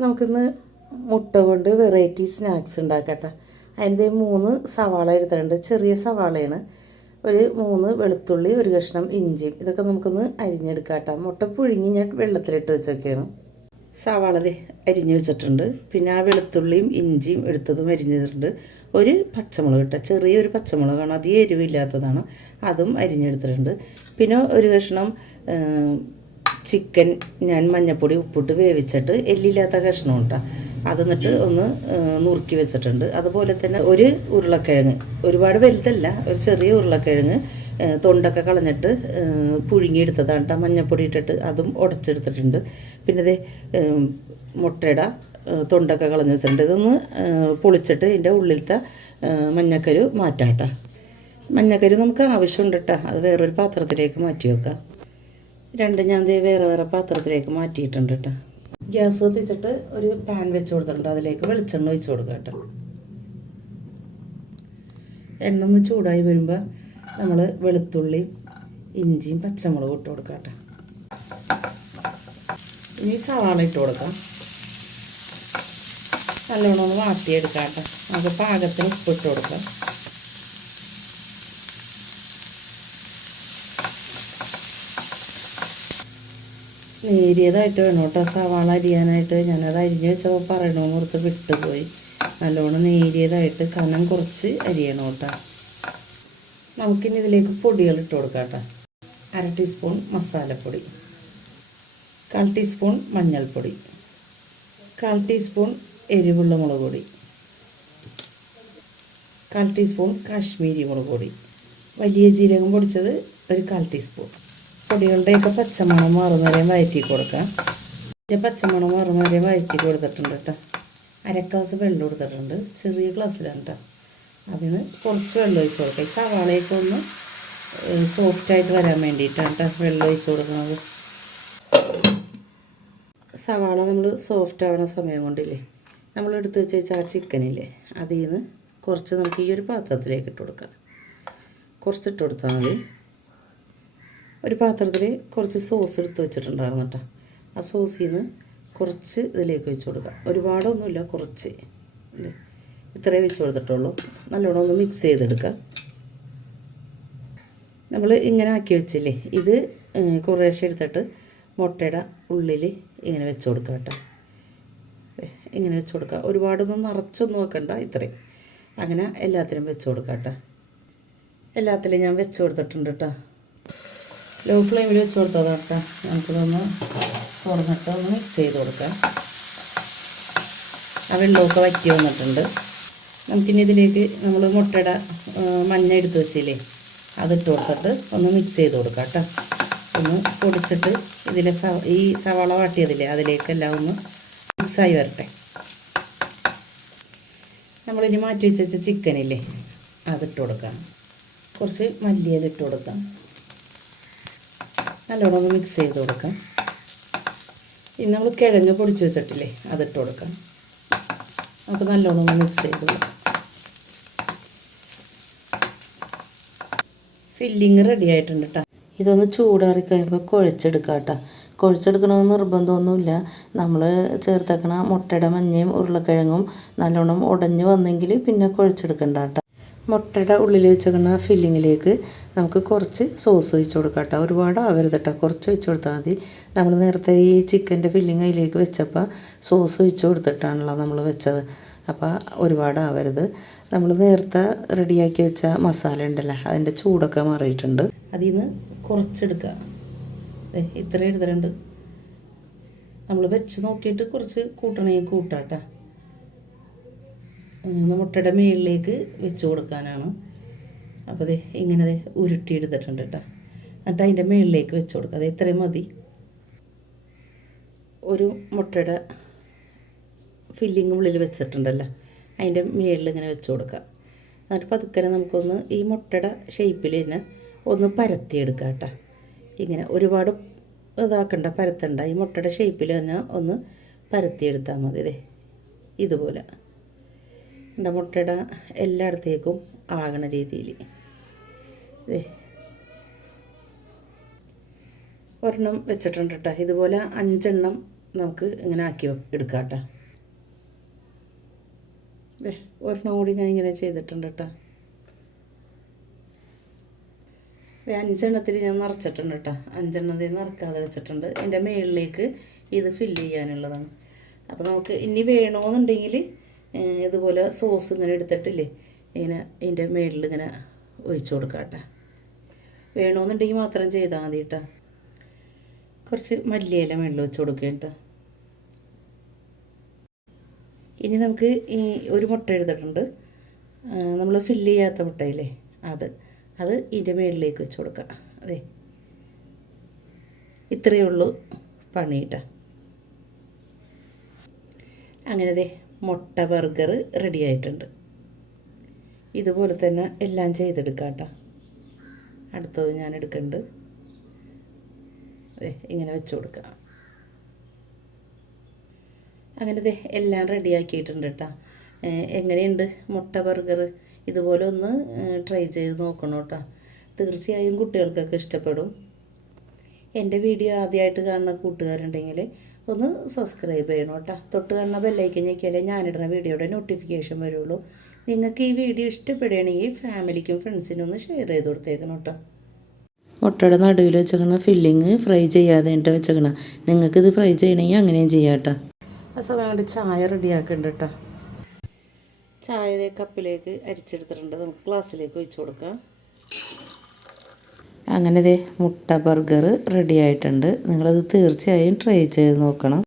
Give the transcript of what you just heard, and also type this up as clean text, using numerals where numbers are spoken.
നമുക്കിന്ന് മുട്ട കൊണ്ട് വെറൈറ്റി സ്നാക്സ് ഉണ്ടാക്കട്ടെ. അതിൻ്റെ 3 സവാള എടുത്തിട്ടുണ്ട്. ചെറിയ സവാളയാണ്. ഒരു 3 വെളുത്തുള്ളി, ഒരു കഷ്ണം ഇഞ്ചിയും. ഇതൊക്കെ നമുക്കൊന്ന് അരിഞ്ഞെടുക്കാട്ടോ. മുട്ട പുഴുങ്ങി ഞാൻ വെള്ളത്തിലിട്ട് വെച്ചൊക്കെയാണ്. സവാള അരിഞ്ഞ് വെച്ചിട്ടുണ്ട്. പിന്നെ ആ വെളുത്തുള്ളിയും ഇഞ്ചിയും എടുത്തതും അരിഞ്ഞിട്ടുണ്ട്. ഒരു പച്ചമുളക് ഇട്ട ചെറിയൊരു പച്ചമുളകാണ്, അധികം എരിവില്ലാത്തതാണ്, അതും അരിഞ്ഞെടുത്തിട്ടുണ്ട്. പിന്നെ ഒരു കഷ്ണം ചിക്കൻ ഞാൻ മഞ്ഞൾപ്പൊടി ഉപ്പിട്ട് വേവിച്ചിട്ട് എല്ലില്ലാത്ത കഷ്ണം ഉണ്ടാ അത് എന്നിട്ട് ഒന്ന് നുറുക്കി വെച്ചിട്ടുണ്ട്. അതുപോലെ തന്നെ ഒരു ഉരുളക്കിഴങ്ങ്, ഒരുപാട് വലുതല്ല, ഒരു ചെറിയ ഉരുളക്കിഴങ്ങ് തൊണ്ടൊക്കെ കളഞ്ഞിട്ട് പുഴുങ്ങിയെടുത്തതാണ് കേട്ടോ. മഞ്ഞൾപ്പൊടി ഇട്ടിട്ട് അതും ഉടച്ചെടുത്തിട്ടുണ്ട്. പിന്നെ ഇത് മുട്ടയുടെ തൊണ്ടൊക്കെ കളഞ്ഞ് വെച്ചിട്ടുണ്ട്. ഇതൊന്ന് പൊളിച്ചിട്ട് ഇതിൻ്റെ ഉള്ളിലത്തെ മഞ്ഞക്കരു മാറ്റാം കേട്ടോ. മഞ്ഞക്കരു നമുക്ക് ആവശ്യമുണ്ട് കേട്ടോ. അത് വേറൊരു പാത്രത്തിലേക്ക് മാറ്റി വെക്കാം. ഞാൻ വേറെ പാത്രത്തിലേക്ക് മാറ്റിയിട്ടുണ്ട് കേട്ടോ. ഗ്യാസ് കത്തിച്ചിട്ട് ഒരു പാൻ വെച്ച് കൊടുത്തിട്ടുണ്ട്. അതിലേക്ക് വെളിച്ചെണ്ണ ഒഴിച്ച് കൊടുക്കുക കേട്ടോ. എണ്ണ ഒന്ന് ചൂടായി വരുമ്പോൾ നമ്മൾ വെളുത്തുള്ളി, ഇഞ്ചിയും പച്ചമുളകും ഇട്ട് കൊടുക്കാം കേട്ടോ. ഇനി സവാള ഇട്ട് കൊടുക്കാം. നല്ലോണം ഒന്ന് വാട്ടിയെടുക്കാം കേട്ടോ. നമുക്ക് പാകത്തിന് ഉപ്പിട്ട് കൊടുക്കാം. നേരിയതായിട്ട് വേണം കേട്ടോ സവാള അരിയാനായിട്ട്. ഞാനത് അരിഞ്ഞ് വെച്ചപ്പോൾ പറയണമെന്ന് ഓർത്ത് വിട്ടുപോയി. നല്ലോണം നേരിയതായിട്ട് കനം കുറച്ച് അരിയണം കേട്ടോ. നമുക്കിനി ഇതിലേക്ക് പൊടികൾ ഇട്ട് കൊടുക്കാം കേട്ടോ. 1/2 ടീസ്പൂൺ മസാലപ്പൊടി, 1/4 ടീസ്പൂൺ മഞ്ഞൾപ്പൊടി, 1/4 ടീസ്പൂൺ എരിവുള്ള മുളക് പൊടി, 1/4 ടീസ്പൂൺ കാശ്മീരി മുളക് പൊടി, വലിയ ജീരകം പൊടിച്ചത് ഒരു 1/4 ടീസ്പൂൺ. പൊടികളുടെയൊക്കെ പച്ചമണം മാറുന്നവരെ വഴറ്റി കൊടുക്കാം. പച്ചമണം മാറുന്നവരെ വഴറ്റി കൊടുത്തിട്ടുണ്ട് കേട്ടോ. 1/2 ഗ്ലാസ് വെള്ളം കൊടുത്തിട്ടുണ്ട്. ചെറിയ ഗ്ലാസ്സിലാണ് കേട്ടോ. അതിന് കുറച്ച് വെള്ളം ഒഴിച്ച് കൊടുക്കാം. ഈ സവാളയൊക്കെ ഒന്ന് സോഫ്റ്റായിട്ട് വരാൻ വേണ്ടിയിട്ടാണ് കേട്ടോ വെള്ളം ഒഴിച്ച് കൊടുക്കുന്നത്. സവാള നമ്മൾ സോഫ്റ്റ് ആവുന്ന സമയം കൊണ്ടില്ലേ, നമ്മൾ എടുത്ത് വെച്ച ആ ചിക്കനില്ലേ, അതിൽ നിന്ന് കുറച്ച് നമുക്ക് ഈ ഒരു പാത്രത്തിലേക്ക് ഇട്ട് കൊടുക്കാം. കുറച്ചിട്ട് കൊടുത്താൽ മതി. ഒരു പാത്രത്തിൽ കുറച്ച് സോസ് എടുത്ത് വെച്ചിട്ടുണ്ടായിരുന്നു കേട്ടോ. ആ സോസിൽ നിന്ന് കുറച്ച് ഇതിലേക്ക് വെച്ച് കൊടുക്കാം. ഒരുപാടൊന്നുമില്ല, കുറച്ച് ഇത്രയും വെച്ച് കൊടുത്തിട്ടുള്ളൂ. നല്ലോണം ഒന്ന് മിക്സ് ചെയ്തെടുക്കാം. നമ്മൾ ഇങ്ങനെ ആക്കി വെച്ചില്ലേ, ഇത് കുറേശ്ശെ എടുത്തിട്ട് മുട്ടയുടെ ഉള്ളിൽ ഇങ്ങനെ വെച്ച് കൊടുക്കാം കേട്ടോ. ഇങ്ങനെ വെച്ച് കൊടുക്കുക. ഒരുപാടൊന്നും നിറച്ചൊന്നും വെക്കണ്ട, ഇത്രയും അങ്ങനെ എല്ലാത്തിനും വെച്ച് കൊടുക്കാം കേട്ടോ. എല്ലാത്തിലും ഞാൻ വെച്ച് കൊടുത്തിട്ടുണ്ട് കേട്ടോ. ലോ ഫ്ലെയിമിൽ വെച്ച് കൊടുത്തതാണ് കേട്ടോ. നമുക്കിതൊന്ന് തുറന്നിട്ട് ഒന്ന് മിക്സ് ചെയ്ത് കൊടുക്കാം. ആ വെള്ളമൊക്കെ വറ്റി വന്നിട്ടുണ്ട്. നമുക്കിനി ഇതിലേക്ക് നമ്മൾ മുട്ടയുടെ മഞ്ഞ എടുത്ത് വെച്ചില്ലേ, അതിട്ട് കൊടുത്തിട്ട് ഒന്ന് മിക്സ് ചെയ്ത് കൊടുക്കാം കേട്ടോ. ഒന്ന് പൊടിച്ചിട്ട് ഇതിലെ ഈ സവാള വാട്ടിയതില്ലേ, അതിലേക്കെല്ലാം ഒന്ന് മിക്സായി വരട്ടെ. നമ്മളിനി മാറ്റി വെച്ച ചിക്കനില്ലേ, അതിട്ട് കൊടുക്കാം. കുറച്ച് മല്ലിയില ഇട്ട് കൊടുക്കാം. നല്ലോണം ഒന്ന് മിക്സ് ചെയ്ത് കൊടുക്കാം. ഇനി നമ്മൾ കിഴങ്ങ് പൊടിച്ച് വെച്ചിട്ടില്ലേ, അതിട്ട് കൊടുക്കാം. നമുക്ക് നല്ലോണം ഒന്ന് മിക്സ് ചെയ്ത് കൊടുക്കാം. ഫില്ലിങ് റെഡി ആയിട്ടുണ്ട് കേട്ടോ. ഇതൊന്ന് ചൂടാറി കഴിയുമ്പോൾ കുഴച്ചെടുക്കാം കേട്ടോ. കുഴച്ചെടുക്കണമെന്ന് നിർബന്ധമൊന്നുമില്ല. നമ്മൾ ചേർത്തേക്കണ മുട്ടയുടെ മഞ്ഞയും ഉരുളക്കിഴങ്ങും നല്ലോണം ഉടഞ്ഞ് വന്നെങ്കിൽ പിന്നെ കുഴച്ചെടുക്കണ്ട കേട്ടോ. മുട്ടയുടെ ഉള്ളിൽ വെച്ചേക്കുന്ന ഫില്ലിങ്ങിലേക്ക് നമുക്ക് കുറച്ച് സോസ് ഒഴിച്ച് കൊടുക്കാം കേട്ടോ. ഒരുപാട് ആവരുത് കേട്ടോ, കുറച്ച് ഒഴിച്ച് കൊടുത്താൽ മതി. നമ്മൾ നേരത്തെ ഈ ചിക്കൻ്റെ ഫില്ലിങ് അതിലേക്ക് വെച്ചപ്പോൾ സോസ് ഒഴിച്ച് കൊടുത്തിട്ടാണല്ലോ നമ്മൾ വെച്ചത്. അപ്പോൾ ഒരുപാട് ആവരുത്. നമ്മൾ നേരത്തെ റെഡിയാക്കി വെച്ച മസാല ഉണ്ടല്ലോ, അതിൻ്റെ ചൂടൊക്കെ മാറിയിട്ടുണ്ട്. അതിൽ നിന്ന് കുറച്ചെടുക്കുക. ഇത്രയും എടുത്തിട്ടുണ്ട്. നമ്മൾ വെച്ച് നോക്കിയിട്ട് കുറച്ച് കൂട്ടണമെങ്കിൽ കൂട്ടാം കേട്ടോ. മുട്ടയുടെ മുകളിലേക്ക് വെച്ച് കൊടുക്കാനാണ്. അപ്പോൾ ഇങ്ങനെ ഉരുട്ടിയെടുത്തിട്ടുണ്ട് കേട്ടോ. എന്നിട്ട് അതിൻ്റെ മുകളിലേക്ക് വെച്ച് കൊടുക്കുക. ഇത്രയും മതി. ഒരു മുട്ടയുടെ ഫില്ലിങ് ഉള്ളിൽ വെച്ചിട്ടുണ്ടല്ലോ, അതിൻ്റെ മുകളിൽ ഇങ്ങനെ വെച്ച് കൊടുക്കുക. എന്നിട്ട് പതുക്കനെ നമുക്കൊന്ന് ഈ മുട്ടയുടെ ഷേപ്പിൽ തന്നെ ഒന്ന് പരത്തിയെടുക്കാം കേട്ടോ. ഇങ്ങനെ ഒരുപാട് ഇതാക്കണ്ട, പരത്തണ്ട. ഈ മുട്ടയുടെ ഷേപ്പിൽ തന്നെ ഒന്ന് പരത്തിയെടുത്താൽ മതി. ഇതുപോലെ എൻ്റെ മുട്ടയുടെ എല്ലായിടത്തേക്കും ആകണ രീതിയിൽ ഒരെണ്ണം വെച്ചിട്ടുണ്ട് കേട്ടോ. ഇതുപോലെ 5 എണ്ണം നമുക്ക് ഇങ്ങനെ ആക്കി എടുക്കാം കേട്ടോ. ഒരെണ്ണം കൂടി ഞാൻ ഇങ്ങനെ ചെയ്തിട്ടുണ്ട് കേട്ടോ. 5 ഞാൻ നിറച്ചിട്ടുണ്ട് കേട്ടോ. 5 നിറക്കാതെ വെച്ചിട്ടുണ്ട്. എൻ്റെ മുകളിലേക്ക് ഇത് ഫില്ല് ചെയ്യാനുള്ളതാണ്. അപ്പോൾ നമുക്ക് ഇനി വേണമെന്നുണ്ടെങ്കിൽ ഇതുപോലെ സോസ് ഇങ്ങനെ എടുത്തിട്ടില്ലേ, ഇങ്ങനെ ഇതിൻ്റെ മുകളിൽ ഇങ്ങനെ ഒഴിച്ചു കൊടുക്കാം കേട്ടോ. വേണമെന്നുണ്ടെങ്കിൽ മാത്രം ചെയ്താൽ മതി കേട്ടോ. കുറച്ച് മല്ലിയില മുകളിൽ വെച്ച് കൊടുക്കുക കേട്ടോ. ഇനി നമുക്ക് ഈ ഒരു മുട്ട എടുത്തിട്ടുണ്ട്, നമ്മൾ ഫില്ല് ചെയ്യാത്ത മുട്ടയില്ലേ, അത് ഇതിൻ്റെ മുകളിലേക്ക് വെച്ച് കൊടുക്കാം. അതെ, ഇത്രയേ ഉള്ളൂ പണി കേട്ടോ. അങ്ങനെ മുട്ട ബർഗർ റെഡി ആയിട്ടുണ്ട്. ഇതുപോലെ തന്നെ എല്ലാം ചെയ്തെടുക്കാം കേട്ടോ. അടുത്തത് ഞാൻ എടുക്കുന്നുണ്ട്. അതെ, ഇങ്ങനെ വെച്ച് കൊടുക്കാം. അങ്ങനെ എല്ലാം റെഡിയാക്കിയിട്ടുണ്ട് കേട്ടോ. എങ്ങനെയുണ്ട് മുട്ട ബർഗർ? ഇതുപോലെ ഒന്ന് ട്രൈ ചെയ്ത് നോക്കണം കേട്ടോ. തീർച്ചയായും കുട്ടികൾക്കൊക്കെ ഇഷ്ടപ്പെടും. എൻ്റെ വീഡിയോ ആദ്യമായിട്ട് കാണുന്ന കൂട്ടുകാരുണ്ടെങ്കിൽ ഒന്ന് സബ്സ്ക്രൈബ് ചെയ്യണം കേട്ടോ. തൊട്ട് കാണുന്ന ബെല്ലൈക്കൻ ഞെക്കിയാലേ ഞാനിടുന്ന വീഡിയോയുടെ നോട്ടിഫിക്കേഷൻ വരുള്ളൂ. നിങ്ങൾക്ക് ഈ വീഡിയോ ഇഷ്ടപ്പെടുകയാണെങ്കിൽ ഫാമിലിക്കും ഫ്രണ്ട്സിനും ഒന്ന് ഷെയർ ചെയ്ത് കൊടുത്തേക്കണം കേട്ടോ. മുട്ടയുടെ നടുവിൽ വെച്ചേക്കണ ഫില്ലിങ് ഫ്രൈ ചെയ്യാതെ ഇട്ട് വെച്ചേക്കണം. നിങ്ങൾക്കിത് ഫ്രൈ ചെയ്യണമെങ്കിൽ അങ്ങനെയും ചെയ്യാം കേട്ടോ. ആ സമയം കൊണ്ട് ചായ റെഡിയാക്കുന്നുണ്ട് കേട്ടോ. ചായ കപ്പിലേക്ക് അരിച്ചെടുത്തിട്ടുണ്ട്. നമുക്ക് ഗ്ലാസ്സിലേക്ക് ഒഴിച്ചു കൊടുക്കാം. അങ്ങനെ മുട്ട ബർഗർ റെഡി ആയിട്ടുണ്ട്. നിങ്ങളത് തീർച്ചയായും ട്രൈ ചെയ്ത് നോക്കണം.